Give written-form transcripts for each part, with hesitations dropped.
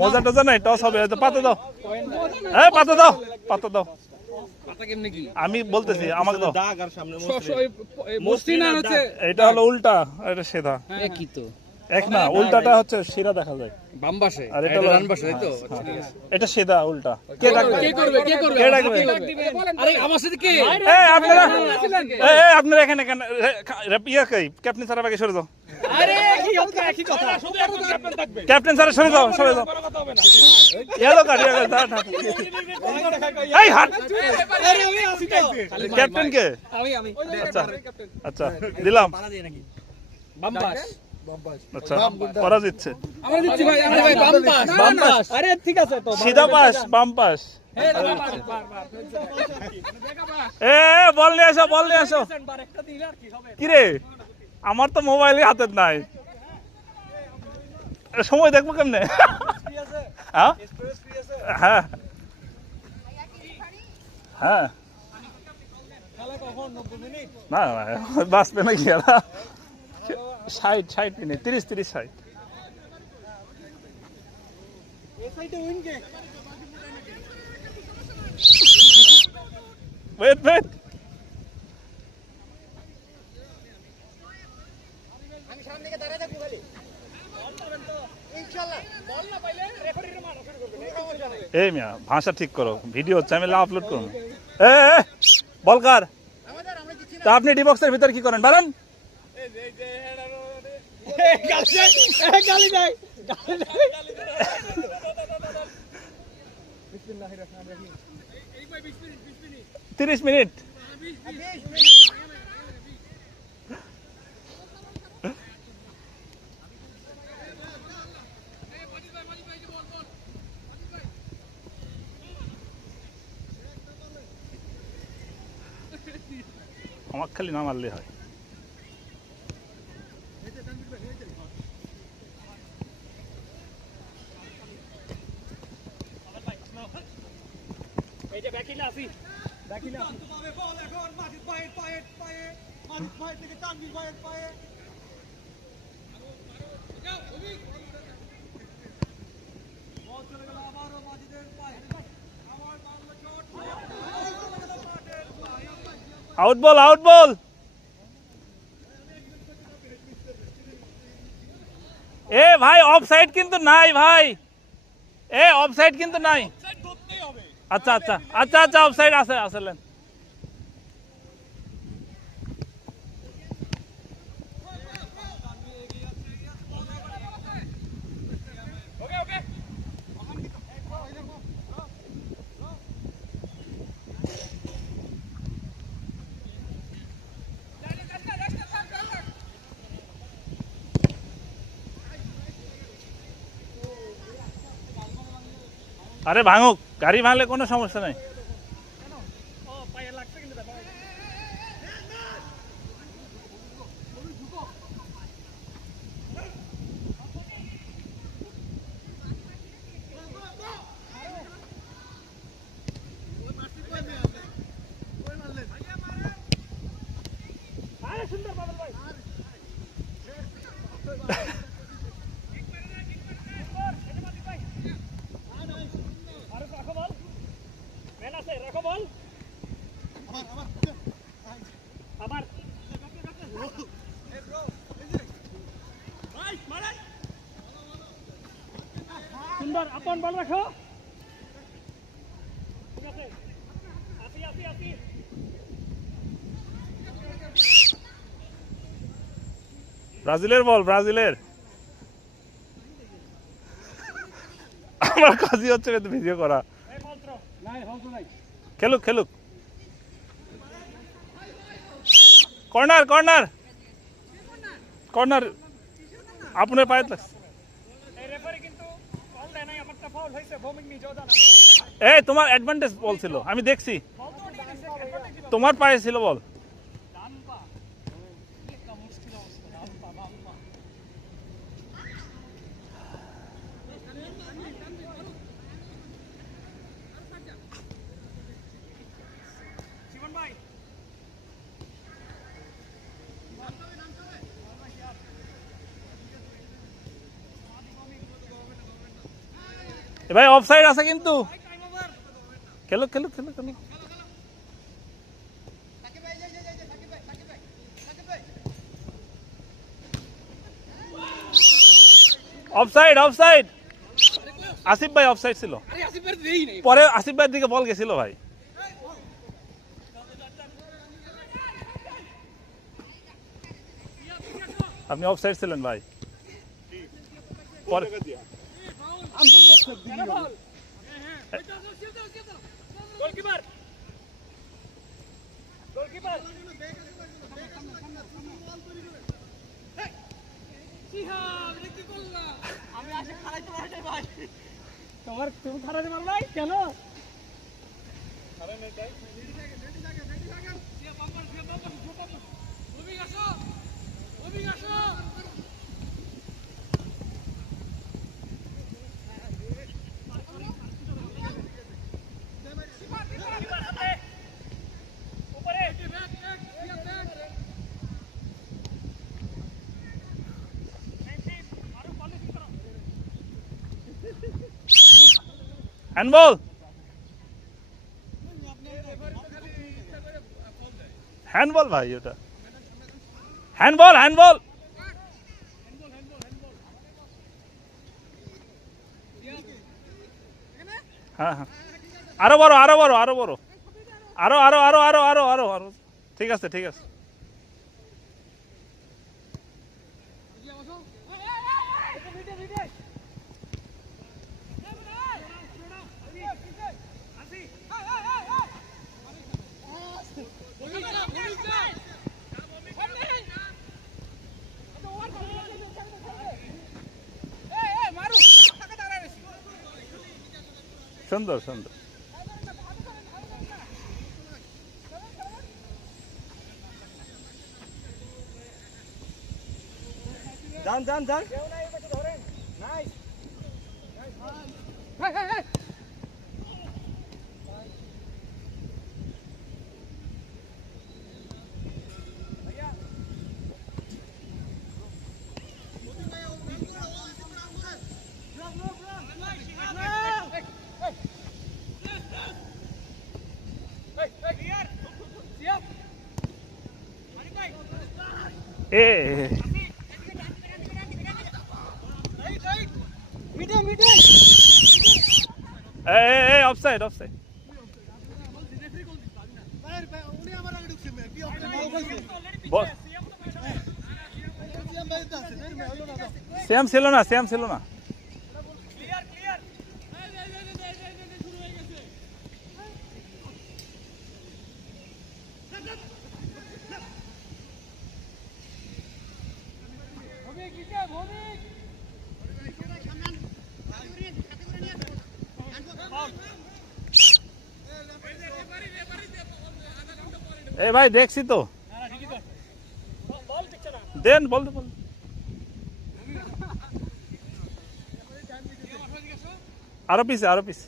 মজা টজা নাই, টস হবে। পাতা দাও, পাতা দাও, পাতা দাও। আমি বলতেছি আমাকে দাও। এটা হলো উল্টা, এটা সিধা। এক না, উল্টাটা হচ্ছে সিধা দেখা যায় বাম পাশে, আর এটা ডান পাশে, তাই তো? এটা সিধা, উল্টা। কে ডাকবে? কে করবে? কে করবে? কে ডাকবে? আরে আমার সাথে কে? আপনারা আপনারা এখানে কেন? ক্যাপ্টেন স্যার আগে সরে যাও। আরে কি কথা, শুধু একজন ক্যাপ্টেন থাকবে। ক্যাপ্টেন স্যার সরে যাও, সরে যাও। ইয়েলো কার্ড, এই হাট। আরে আমি আসি তো। ক্যাপ্টেন কে? আমি। আচ্ছা আচ্ছা, দিলাম বাম পাশ। আচ্ছা, ওরা দিচ্ছে। আমরা দিচ্ছি ভাই, আমরা ভাই বাম পাশ। বাম পাশ। আরে ঠিক আছে তো, সিধা পাশ, বাম পাশ। বল নিয়ে আসো, বল নিয়ে আসো। কি রে, আমার তো মোবাইল হাতে নাই, সময় দেখবো কেমনে? হ্যাঁ হ্যাঁ, না বাঁচবে নাকি? 60 মিনিট, 30 60। ওয়েট ওয়েট, এই মিয়া ভাষা ঠিক করো, ভিডিও চ্যানেলে আপলোড করুন। বল কার? তা আপনি ডি বক্সের ভিতর কি করেন বলেন? তিরিশ মিনিট। আমার খালি না মারলে হয়। আউট বল, আউট বল। এ ভাই অফসাইড কিন্তু নাই ভাই, অফসাইড কিন্তু নাই। আচ্ছা আচ্ছা আচ্ছা আচ্ছা, অফসাইড আছে আসলে। আরে ভাঙুক, গাড়ি ভাঙলে কোনো সমস্যা নাই। সুন্দর, আপন বল রাখো। ব্রাজিলের বল, ব্রাজিলের। আমার কাজই হচ্ছে ভিডিও করা। খেলুক খেলুক। কর্নার কর্নার কর্নার, আপনার পায়ে লাগছে। এই তোমার অ্যাডভান্টেজ বল ছিল, আমি দেখছি তোমার পায়ে ছিল বল। ভাই অফসাইড আছে কিন্তু, খেলো খেলো খেলো খেলো। অফসাইড অফসাইড, আসিফ ভাই অফসাইড ছিল, পরে আসিফ ভাইয়ের দিকে বল গেছিল ভাই। আপনি অফসাইড ছিলেন ভাই, পরে তোমার তুমি খারাপ মার নাই কেন? হ্যান্ডবল, হ্যান্ডবল ভাই, ওটা হ্যান্ডবল হ্যান্ডবল। হ্যাঁ হ্যাঁ, আরো বড় আরো বড় আরো বড়, আরো আরো আরো আরো আরো আরো আরো, ঠিক আছে ঠিক আছে। সুন্দর সুন্দর। যান যান যান, এ অফসাইড অফসাইড। শ্যাম ছিল না, শ্যাম ছিল না। এ ভাই দেখছি তো, দেন বলতে বল। আরো পিছে আরো পিছে।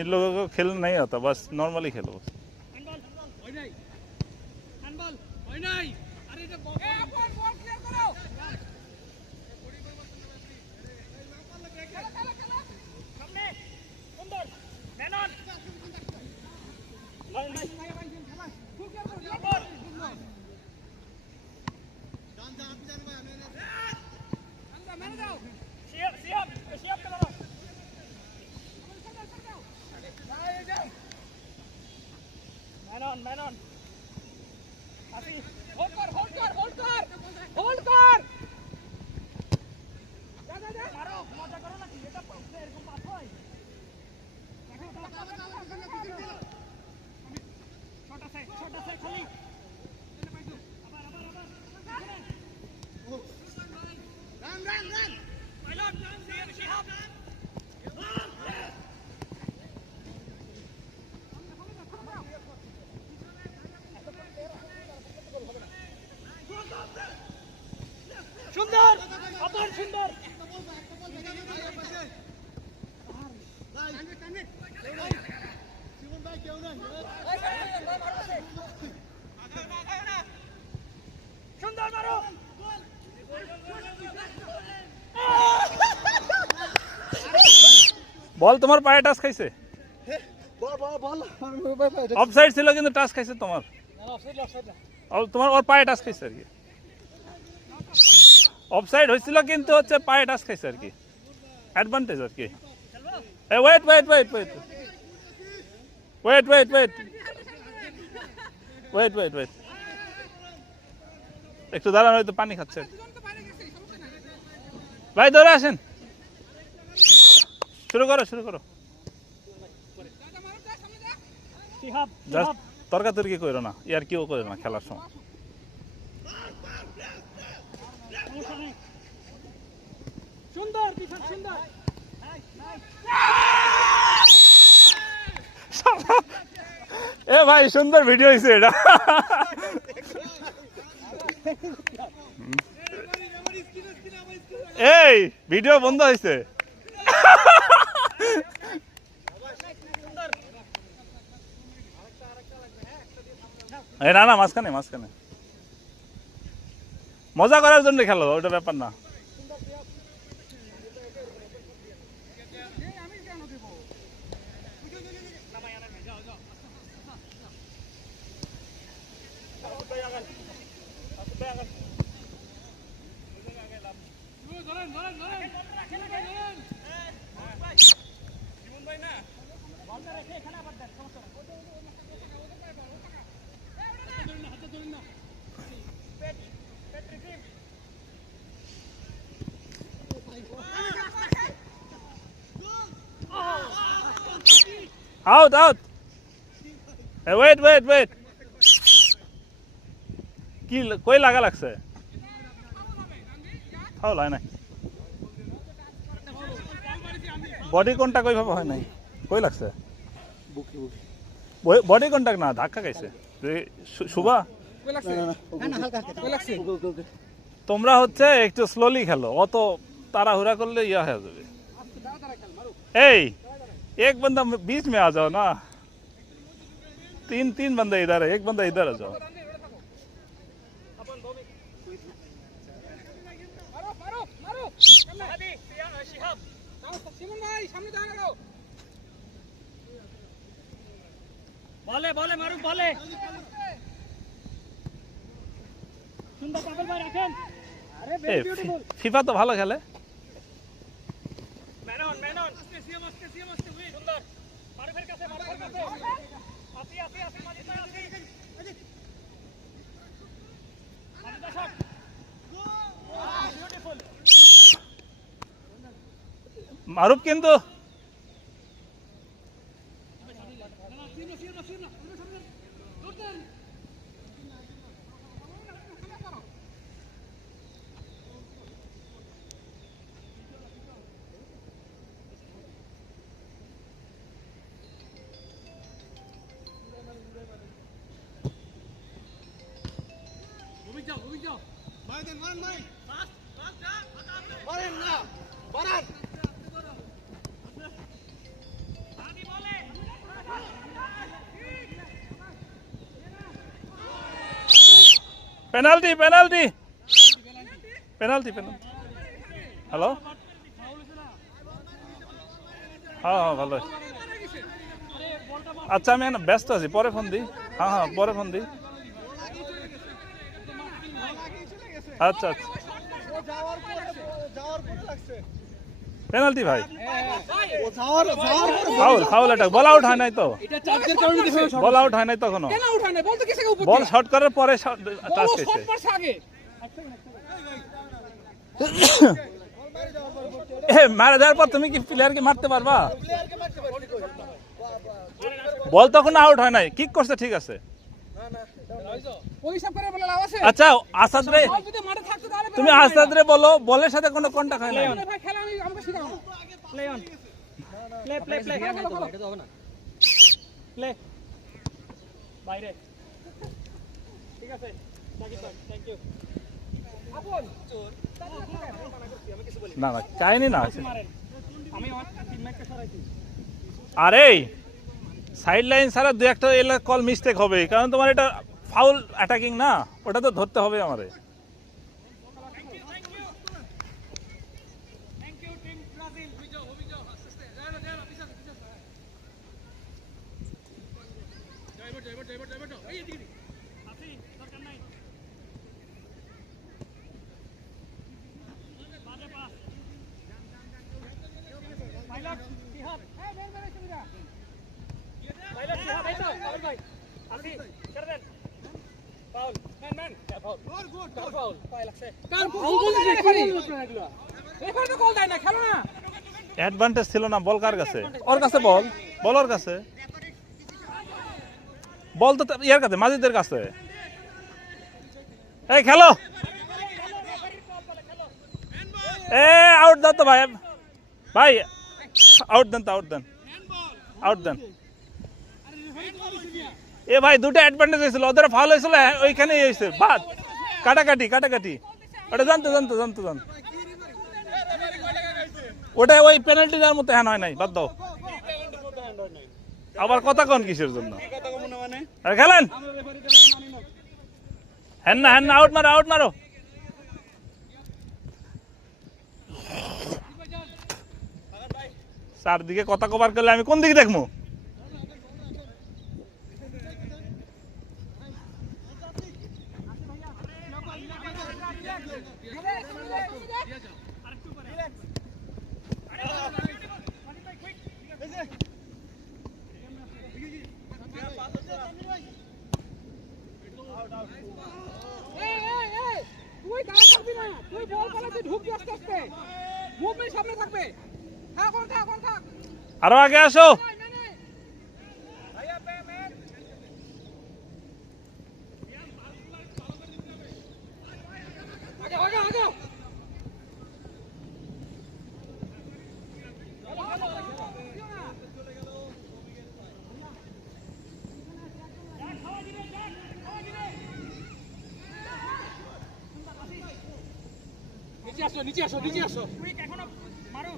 इन लोगों को खेल नहीं आता, बस नॉर्मली खेलो बस। Man on. Hold kar, hold kar, hold kar. Hold kar. जा जा जा. मारो, मजा करो ना कि ये तो এরকম পাস হয়। छोटा से खाली। Run. Pilot, Shihab. বল তোমার পায়ে টাচ খাইছে? অফসাইড ছিল কিন্তু টাচ খাইছে তোমার। তোমার ওর পায়ে টাচ খাইছে আর কি। অফসাইড হয়েছিল কিন্তু হচ্ছে পায়ে টাচ খাইছে আর কি, অ্যাডভান্টেজ আর কি। Wait wait wait wait wait wait wait wait wait wait একটু দাঁড়ান, হয়তো পানি খাচ্ছে ভাই। দৌড়ে আসেন, শুরু করো শুরু করো। তর্কাতর্কি করো না, ইয়ার কেউ করে না খেলার সময়। এ ভাই সুন্দর ভিডিও হয়েছে এটা। এই ভিডিও বন্ধ হয়েছে। না না, মাঝখানে মাঝখানে মজা করার জন্য খেলো, ওটা ব্যাপার না। Out, out. Hey, wait, wait, wait. কি কই লাগা লাগছে? ফাউল হয় নাই। বডি কন্টাক্ট ওইভাবে হয় নাই। কই লাগছে? বডি কন্টাক্ট না, ধাক্কা খাইছে। শুভা কই লাগছে? না হালকা কই লাগছে? তোমরা হচ্ছে একটু স্লোলি খেলো, অত তাড়াহুড়া করলে ইয়া হয়ে যাবে। এই एक बंदा बीच में आ जाओ ना, तीन बंदे इधर है, एक बंदा इधर आ जाओ। বলে বলে মারুফ বলে। সুন্দর পাগল ভাই রাখেন। আরে ভেরি বিউটিফুল। ফিফা তো ভালো খেলে। ম্যান অন সিএম সুন্দর মারুফের কাছে আসি মাজিদ ভাই আসি। মাজিদ শট বিউটিফুল। মারুফ কিন্তু penalty penalty penalty penalty. Hello, হ্যাঁ হ্যাঁ ভালো। আচ্ছা আমি ব্যস্ত আছি, পরে ফোন দিই। হ্যাঁ হ্যাঁ পরে ফোন দিই। আচ্ছা আচ্ছা, পেনাল্টি ভাই। ফাউল ফাউল, এটা বল আউট হয় নাই তো, বল আউট হয় নাই তখনও। বল শট করার পরে টাচ খেয়েছে। মারা যাওয়ার পর তুমি কি প্লেয়ারকে মারতে পারবা? বল তখন আউট হয় নাই, কিক করছে ঠিক আছে। আচ্ছা আসাদ রে, তুমি আসাদ রে বলো, বলের সাথে কোনো কন্টাক্ট হয় না। না না চাইনি না। আরে সাইড লাইন ছাড়া দু একটা এলা কল মিস্টেক হবে, কারণ তোমার এটা ফাউল অ্যাটাকিং না, ওটা তো ধরতে হবে আমারে। আসি দরকার নাই বাজে pass pilot Sihab pilot Sihab এই তো পাগল ভাই আসি ছেড়ে দেন foul man foul good foul পাই লাগছে কার ফাউল বলছিস কি এখানে তো কল দেয় না খেলো না অ্যাডভান্টেজ ছিল না বল কার কাছে ওর কাছে বল ওর কাছে বল তো ইয়ার কাছে মাজিদের কাছে এই খেলো এ আউট দাও তো ভাই ভাই আউট দেন এ ভাই দুটো অ্যাডভান্টেজ হয়েছিল ওদের ফাউল হয়েছিল ওইখানেই হয়েছে বাদ কাটাকাটি ওটা জানতো ওটা ওই পেনাল্টি দেওয়ার মতো হ্যান হয় নাই বাদ দাও আবার কথা কন কিসের জন্য আরে খেলেন হ্যান না আউট মারো চারদিকে কথা কভার করলে আমি কোন দিকে দেখবো তুই দাঁড়া থাকবি না তুই বল পালাতে ঢুকবি আস্তে মুভমেন্ট সামনে থাকবে থাক আরো আগে আসো ভাইয়া পে ম্যান আগে নিচে আসো এখনো মারো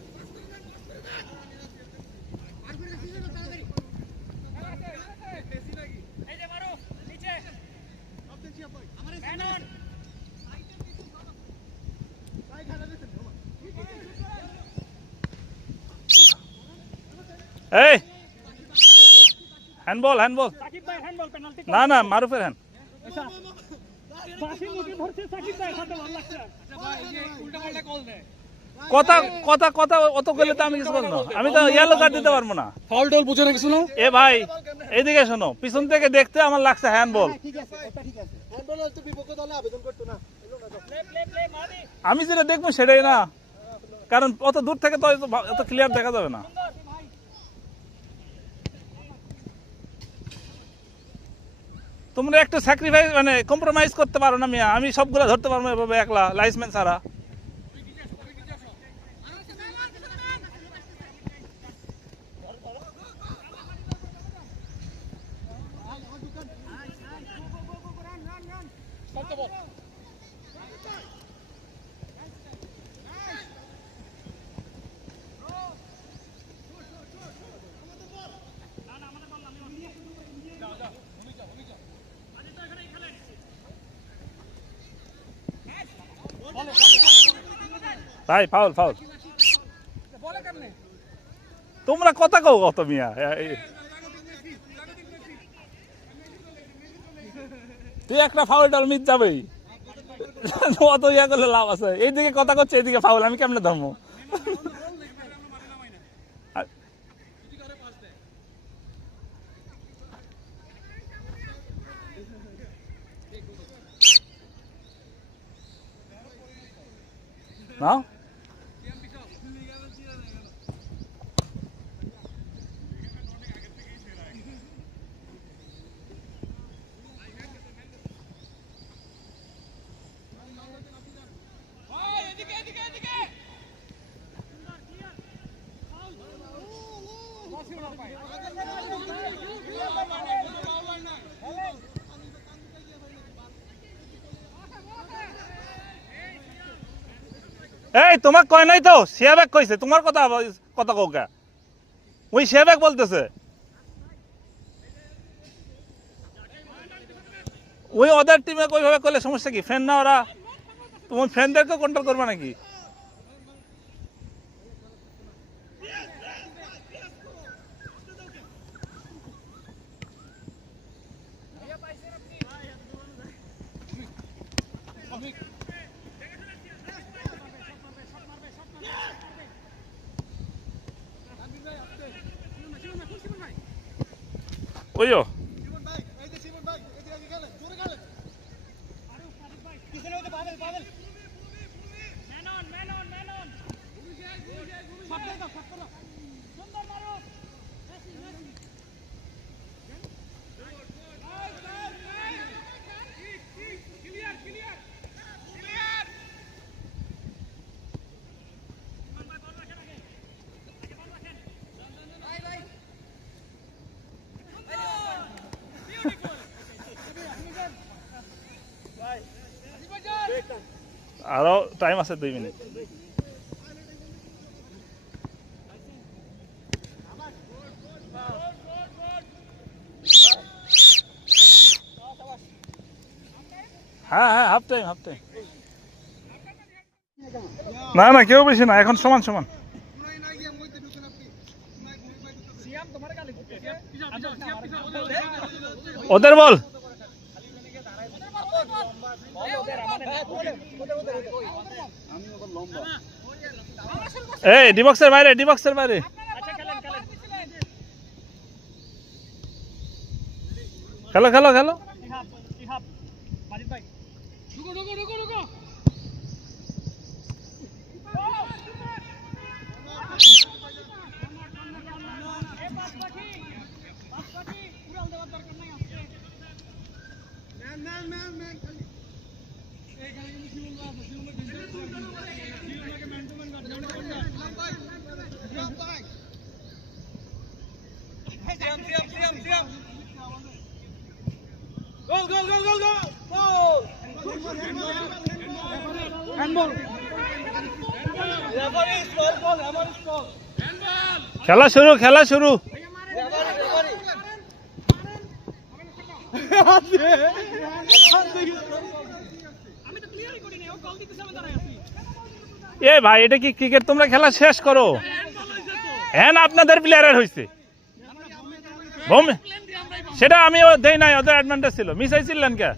এই যে মারো নিচে এই হ্যান্ডবল সাকিব ভাই হ্যান্ডবল পেনাল্টি না মারুফের হ্যান্ড আচ্ছা বাসি মুখে ধরছে সাকিব ভাই হাতে ভালো লাগছে আচ্ছা ভাই এই যে উল্টাপাল্টা কল দেয় কথা অত করলে তো আমি কিছু করবো না আমি তো ইয়েলো কার্ড দিতে পারবো না ফাউল টাউল বুঝে না কিছু না এ ভাই এইদিকে শোনো পিছন থেকে দেখতে আমার লাগছে হ্যান্ডবল ঠিক আছে হ্যান্ডবল তো বিপক্ষ দলে আবেদন করতে না প্লে মারি আমি যেটা দেখবো সেটাই না কারণ অত দূর থেকে তো এত ক্লিয়ার দেখা যাবে না তোমরা একটু স্যাক্রিফাইস মানে কম্প্রোমাইজ করতে পারো না মিয়া আমি সবগুলো ধরতে পারবো এভাবে একলা লাইসমেন্ট ছাড়া ভাই ফাউল বলে কেমনে তোমরা কথা কও কত মিয়া তুই একটা ফাউল টাল মিস যাবেই অত ইয়া করলে লাভ আছে এইদিকে কথা করছে এইদিকে ফাউল আমি কেমনে ধরবো না এই তোমাক কয় নাই তো শেয়াবেক কইছে তোমার কথা কৌকা ওই শেয়াবেক বলতেছে ওই ওদের টিমে ওইভাবে করলে সমস্যা কি ফ্রেন্ড না ওরা তোমার ফ্রেন্ডদেরকে কন্ট্রোল করবে নাকি ওইও সিমন ভাই এই যে সিমন ভাই এই যে গেলেন জোরে গেলেন পিছনে হইতে Pavel Pavel man on shot দাও শট করো সুন্দর মারো ক্লিয়ার আরো টাইম আছে 2 মিনিট। হ্যাঁ হাফ টাইম না কেউ বেশি না, এখন সমান সমান। পুরাই না গিয়ে মইতে ঢুকেন আপনি পুরাই ঘুরে পাই দিতে সিয়াম তোমার গালে পিছা ওদের বল এই ডিবক্সের বাইরে আচ্ছা খেলেন খেলো ইহাব মাজিদ ভাই ঢুকো এ পাঁচ পাখি উড়াল দেওয়ার দরকার নাই আজকে ম্যান খালি এইখানে কিন্তু জীবন আছে জীবনকে মেন্টেন সিয়াম গোল হ্যান্ডবল রেফারি স্কোর বল আমার স্কোর খেলা শুরু আমি তো ক্লিয়ারই করি নাই ও গোল দিতেছে আমি দাঁড়াই আছি এ ভাই এটা কি ক্রিকেট? তোমরা খেলা শেষ করো। হ্যাঁ আপনাদের প্লেয়ারের হয়েছে সেটা আমিও দেই নাই, ওদের অ্যাডভান্টেজ ছিল। মিস হয়েছিলেন কে?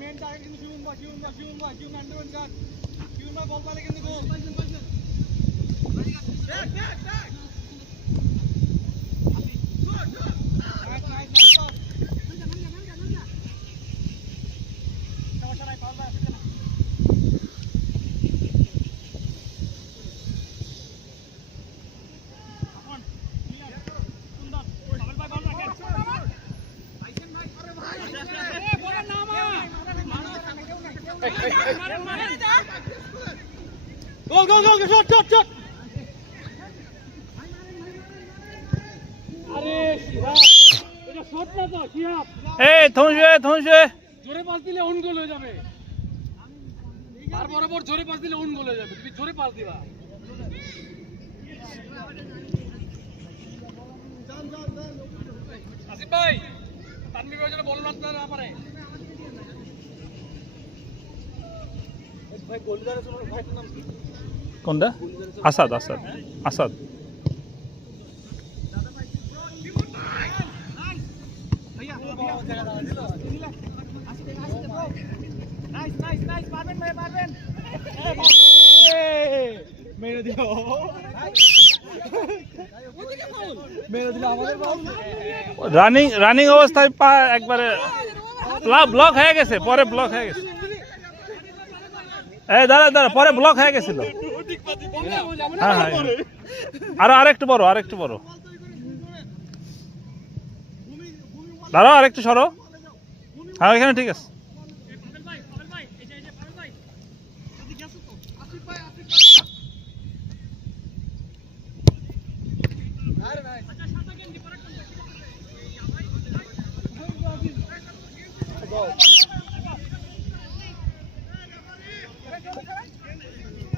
মেন টার্গেট কিন্তু জীবন ভাই আন্ডারওয়ান গান জীবন ভাই বল পালে কিন্তু গোল গোল শট আরে শিহাব এটা শট না তো শিহাব এই থমসে জোরে পাস দিলে অন গোল হয়ে যাবে আর বরাবর জোরে পাস দিলে অন গোল হয়ে যাবে তুমি জোরে পাস দিবা আসিফ ভাই তানভীর ভাই যেন বল না পারে ভাই গোলদারের সময় ভাইটার নাম কি? কোনটা? আসাদ নাইস পারবেন মেরে দিল আমাদের বল রানিং অবস্থায় পা একবারে ব্লক হয়ে গেছে, পরে ব্লক হয়ে গেছে। এই দাঁড়া পরে ব্লক হয়ে গেছিল। হ্যাঁ আরেকটু বড় দাঁড়াও, আরেকটু সরো। হ্যাঁ এখানে ঠিক আছে।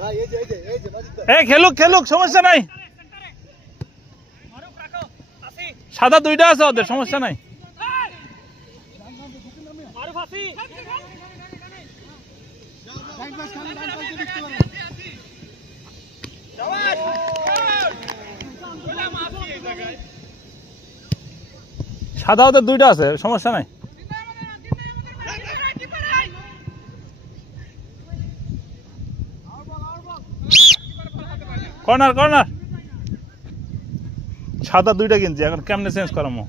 ভাই এই যে এই খেলুক সমস্যা নাই। সাদা 2টা আছে ওদের, সমস্যা নাই। সাদা ওদের দুইটা আছে, সমস্যা নাই। কর্নার কর্নার, সাদা দুইটা কিনছি, এখন কেমনে চেঞ্জ করামো?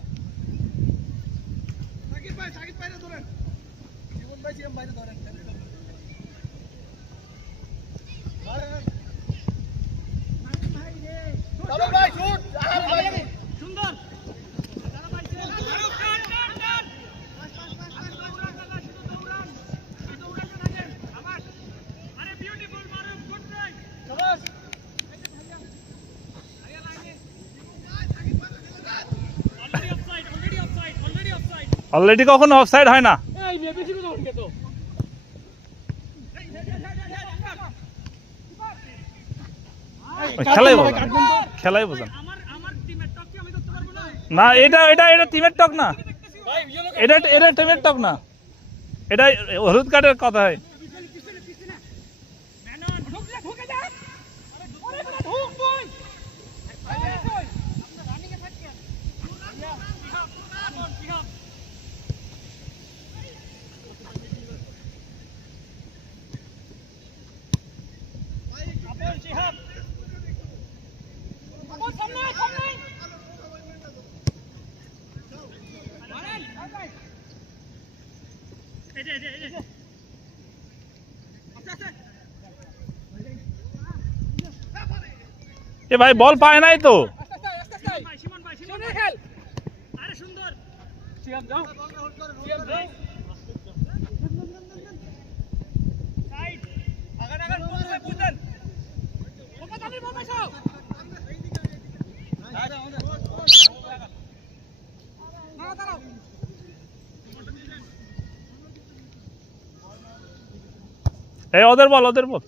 অলরেডি কখনো অফসাইড হয় না। খেলাই বোঝেন, খেলাই বোঝেন না। এটা এটা এটা টিমের টক না, এটা এটা টিমের টক না, এটা হলুদ কার্ডের কথা হয়। এ ভাই বল পায় নাই তো। এই ওদের বল, ওদের বল,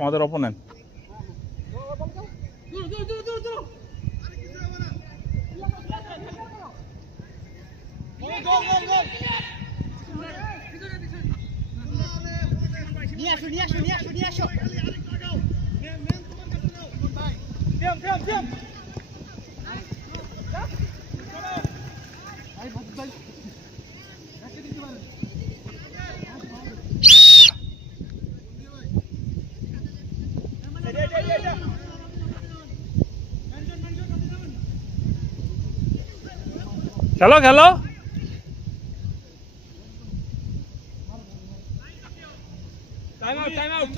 আমাদের অপোনেন্ট। খেলো খেলো। Time out, time out.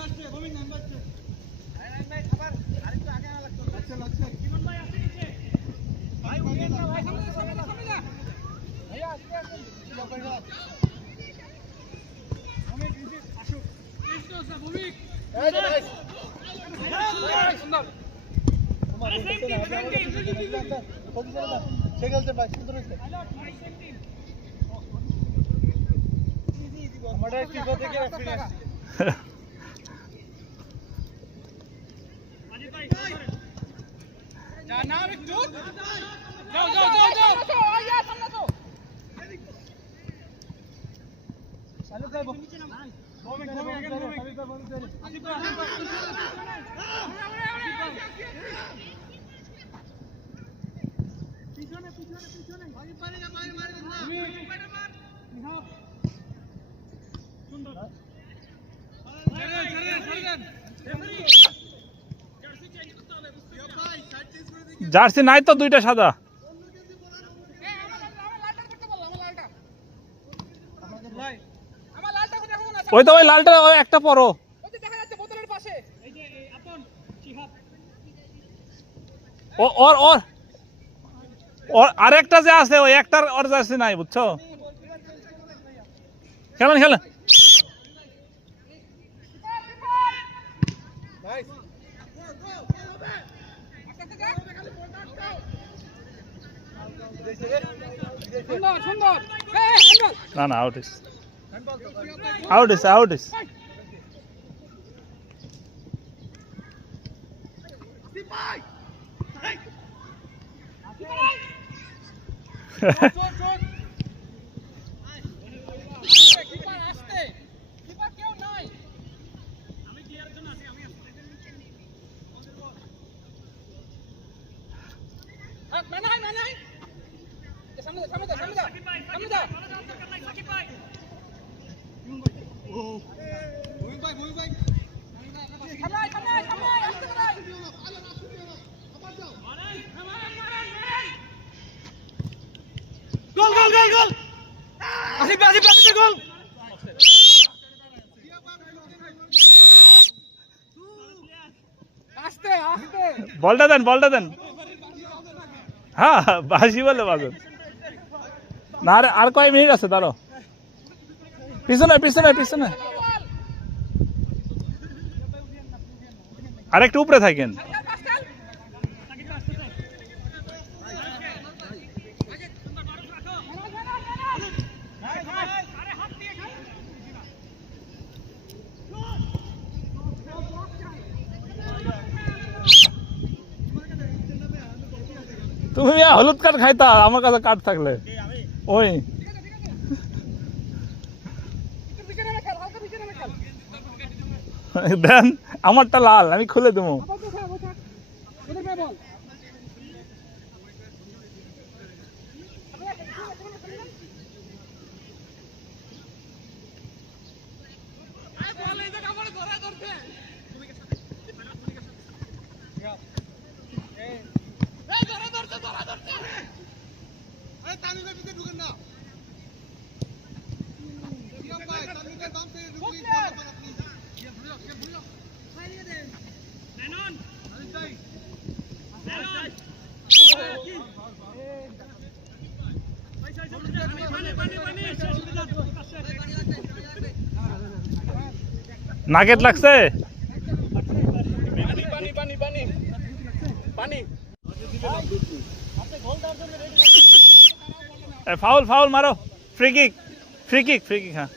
Jersey নাই তো, দুইটা সাদা। ওই তো ওই লালটা, ওই একটা পরো। ওর ওর ওর আরেকটা যে আছে, ওই একটার ওর জার্সি নাই, বুঝছো? খেলেন খেলেন। না না, আউট ইস, আউট ইস, আউট ইস। গোল গোল গোল গোল আসিফ আসিফ আসিফ গোল আস্তে আস্তে বলটা দেন হ্যাঁ বাসি বলে বাজন না আর কয় মিনিট আছে দাঁড়ো পিছনে আরেকটু উপরে থাকেন তুমি হলুদ কার্ড খাইতা আমার কাছে কার্ড থাকলে ওই দেন আমারটা লাল আমি খুলে দেবো নাকেট লাগছে ফাউল মারো ফ্রি কিক হ্যাঁ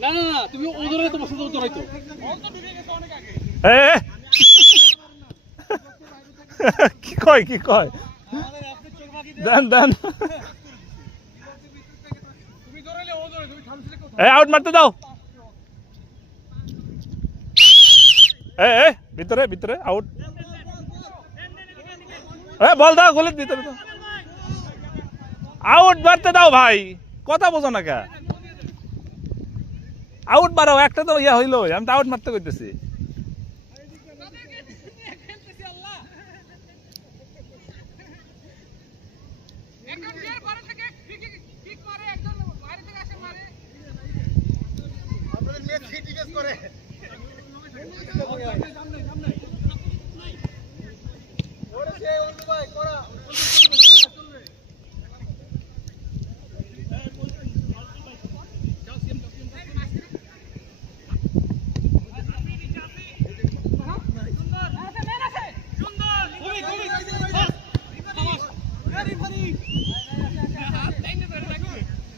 না তুমি ওদরে তোমার সাথে উত্তর হইতো কি কয় দেন আউট মারতে দাও ভিতরে আউট বল দাও গোলের ভিতরে দাও আউট মারতে দাও ভাই কথা বোঝো না কে আউট মারাও একটা তো ইয়া হইলো আমি তো আউট মারতে কইতেছি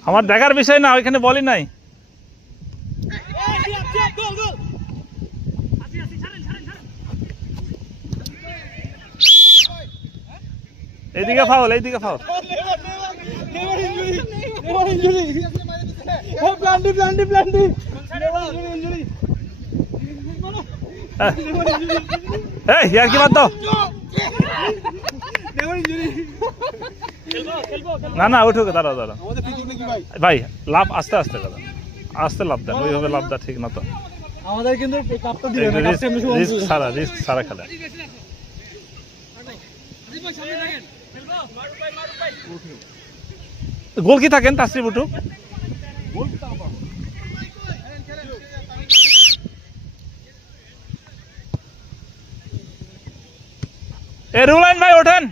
আমার দেখার বিষয় না ওইখানে বলি নাই এইদিকে ফাউল ইয়ার কি বাদ দাও না উঠুক দাঁড়াও ভাই লাভ আস্তে আস্তে লাভ দেন ওইভাবে লাভ দেওয়া ঠিক না তো আমাদের কিন্তু কাপটা দিবেন রিস্ক সারা খেলা গোল কি থাকেন তাসরিফ উঠুক এ রুলাইন ভাই ওঠেন।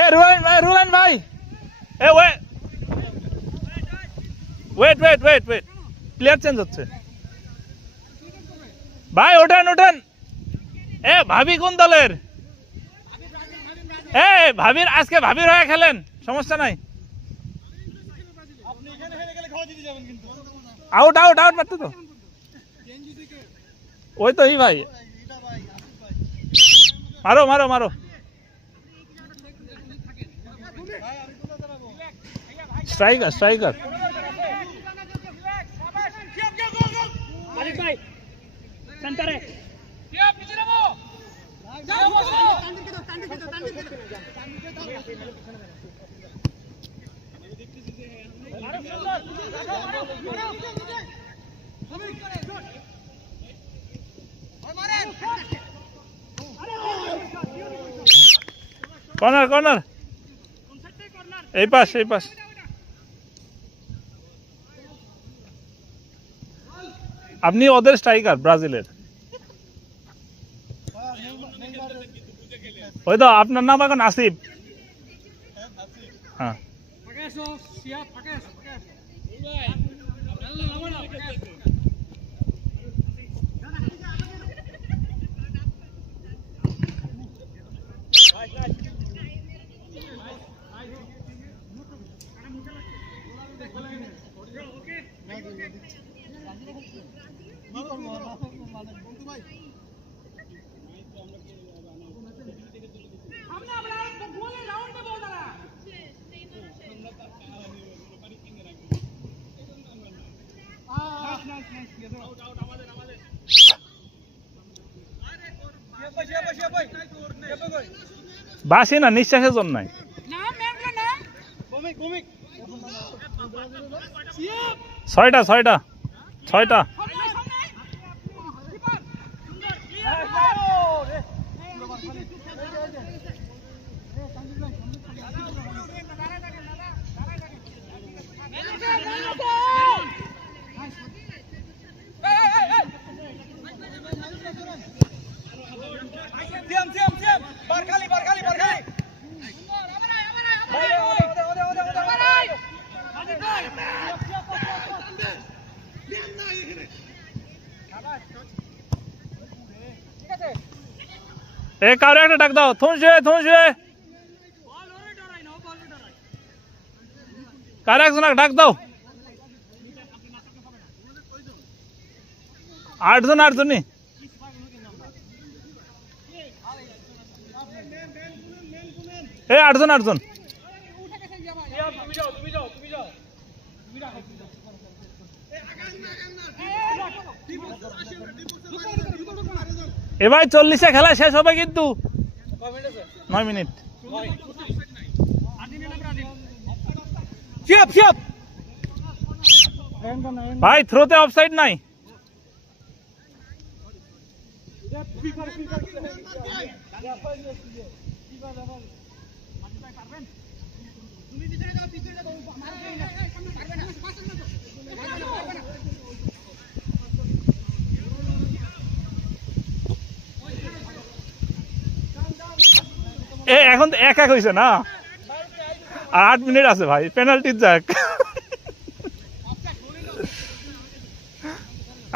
এ রুলাইন ভাই এ ওয়েট প্লেয়ার চেঞ্জ হচ্ছে ভাই, ওঠেন। এ ভাবি কোন দলের? এ ভাবির আজকে ভাবির হয়ে খেলেন, সমস্যা নাই। আউট পারতো তো, ওই তো ভাই, মারো। স্ট্রাইকার মালিক ভাই সেন্টারে কর্নার এই পাশ আপনি ওদের স্ট্রাইকার ব্রাজিলের, ওই তো আপনার নাম এখন আসিফ। হ্যাঁ বাসি না, নিঃশ্বাসের জন্য নাই। ছয়টা এ কারো একটা ডাক দাও, থমসে কারো একজন ডাক দাও। 8 জন এ 8 জন এ ভাই 40-এ খেলা শেষ হবে কিন্তু 9 মিনিট। ভাই থ্রোতে অফসাইড নাই। এখন 1-1 হয়েছে না, আর 8 মিনিট আছে ভাই, পেনাল্টি যাক।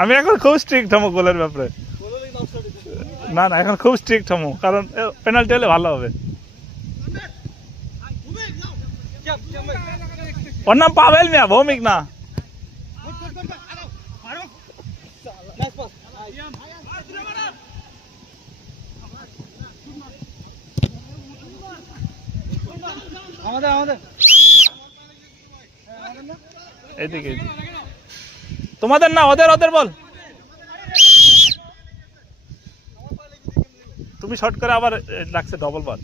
আমি এখন খুব স্ট্রিক্ট হবো গোলের ব্যাপারে, না এখন খুব স্ট্রিক্ট হবো, কারণ পেনাল্টি হলে ভালো হবে। ওর নাম পাবেল মিয়া, ভৌমিক না। এদিকে তোমাদের না, ওদের বল, তুমি শর্ট করে আবার লাগছে ডবল বল।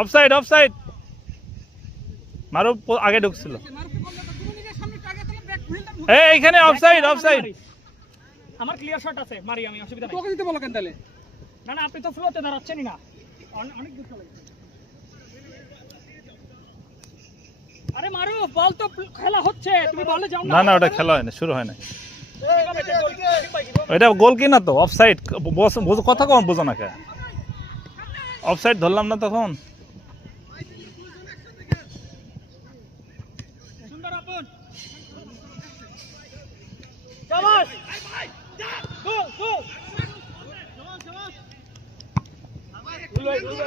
অফসাইড অফসাইড মারুফ আগে ঢুকছিল এইখানে অফসাইড অফসাইড আমার ক্লিয়ার শট আছে মারি আমি অসুবিধা নাই তোকে দিতে বলো কেন তাহলে না না আপনি তো ফ্লোতে দাঁড়াচ্ছেনই না অনেক দূর চলে গেছে আরে মারুফ বল তো খেলা হচ্ছে তুমি বলে যাও না না ওটা খেলা হয় না শুরু হয় না এটা গোল কি না তো অফসাইড কথা কম বোঝো না কে অফসাইড ধরলাম না তখন সুন্দর আপন শাবাশ গোল গোল গোল গোল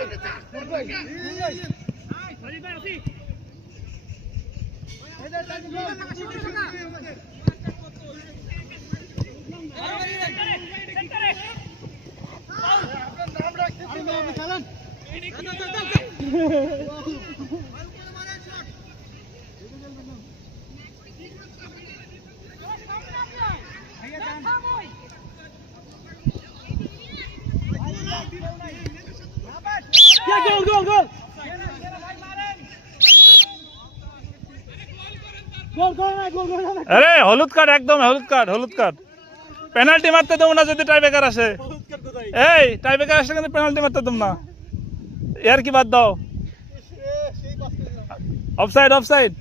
গোল গোল গোল না গোল গোল না আরে হলুদ কার্ড একদম হলুদ কার্ড পেনাল্টি মারতে দেবো না যদি টাইব্রেকার আসে এই টাইব্রেকার আসলে কিন্তু পেনাল্টি মারতে দেবো না এর কি বাদ দাও অফসাইড অফসাইড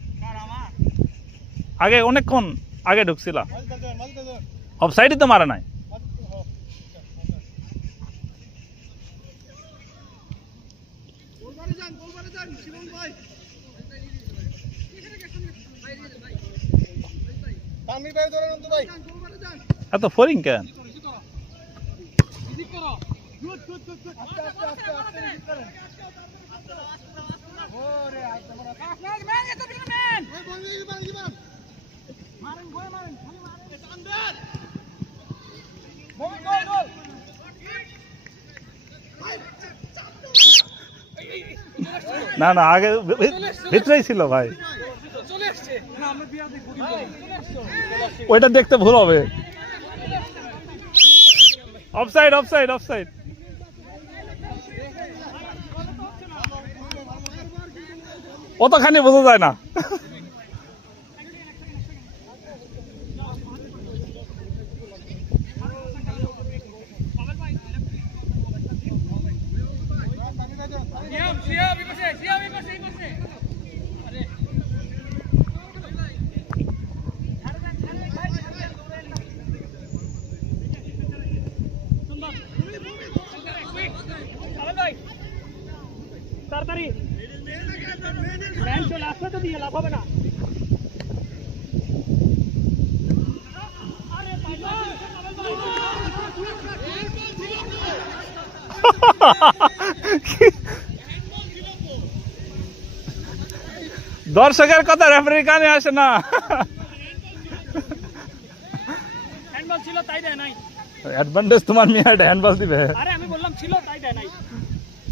আগে অনেকক্ষণ আগে ঢুকছিল অফসাইডই তো মারা নাই এত ফরিং কেন না না আগে ভিতরেই ছিল ভাই ওইটা দেখতে ভুল হবে অফসাইড অফসাইড অফসাইড অতখানি বোঝা যায় না তাড়াতাড়ি ম্যান চলে আসলে তো দিয়ে লাভ হবে না দর্শকের কথা রেফারির কানে আসে না হ্যান্ডবল ছিল তাই দেয় নাই অ্যাডভান্টেজ তোমার নিয়ে হ্যান্ডবল দিবে আরে আমি বললাম ছিল তাই দেয় নাই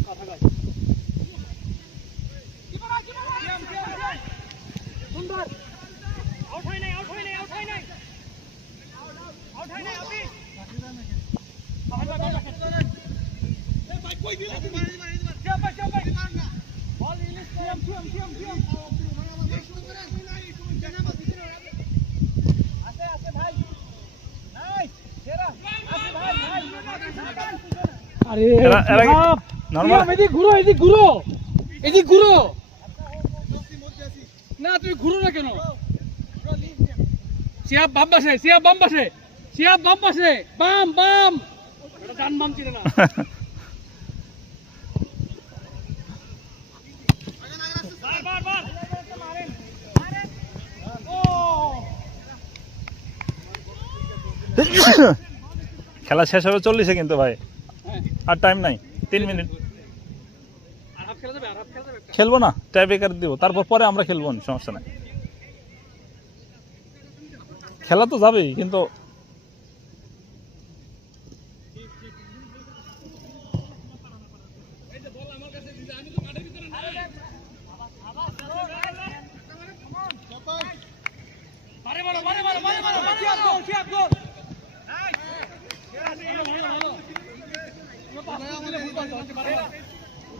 কথা কয় সুন্দর আউট হয় নাই আপনি কই দিলা তুমি বল রিলিজ আছে ভাই নাইস সেরা আছে ভাই আরে নরমাল এদিক ঘুরো না তুমি ঘুরো না কেন সিয়াব বাম পাশে বাম এটা ডান বাম চিনে না বার ও খেলা শেষ হবে 40-এ কিন্তু ভাই আর টাইম নাই 3 মিনিট খেলবো না টাই ব্রেকার দিব তারপর পরে আমরা খেলবো না সমস্যা নাই খেলা তো যাবেই কিন্তু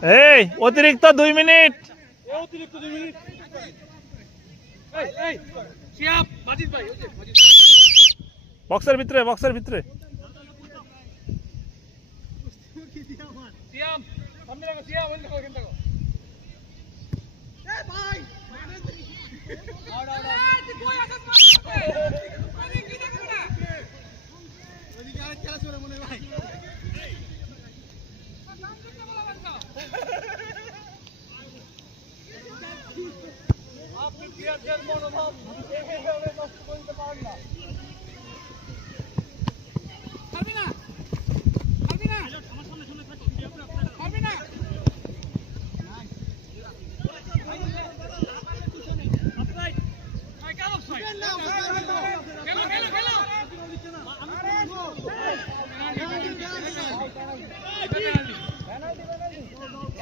এই অতিরিক্ত 2 মিনিট। অতিরিক্ত 2 মিনিট। এই শিয়াব মাজিদ ভাই, ওই যে মাজিদ বক্সের ভিতরে, বক্সের ভিতরে। শিয়াব সামনে রাখো, শিয়াব ওই দেখো, এখানে দেখো। ওদিকে আরেক খেলা চলে মনে হয় ভাই। আপনি প্লেয়ারদের মনোভাব এভাবে নষ্ট করতে পারেন না। পারবি না, পারবি না, আমার সামনে সামনে থাকো, পারবি না। অফসাইড, ভাই কেন অফসাইড? খেলো খেলো খেলো।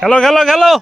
খেলো খেলো খেলো।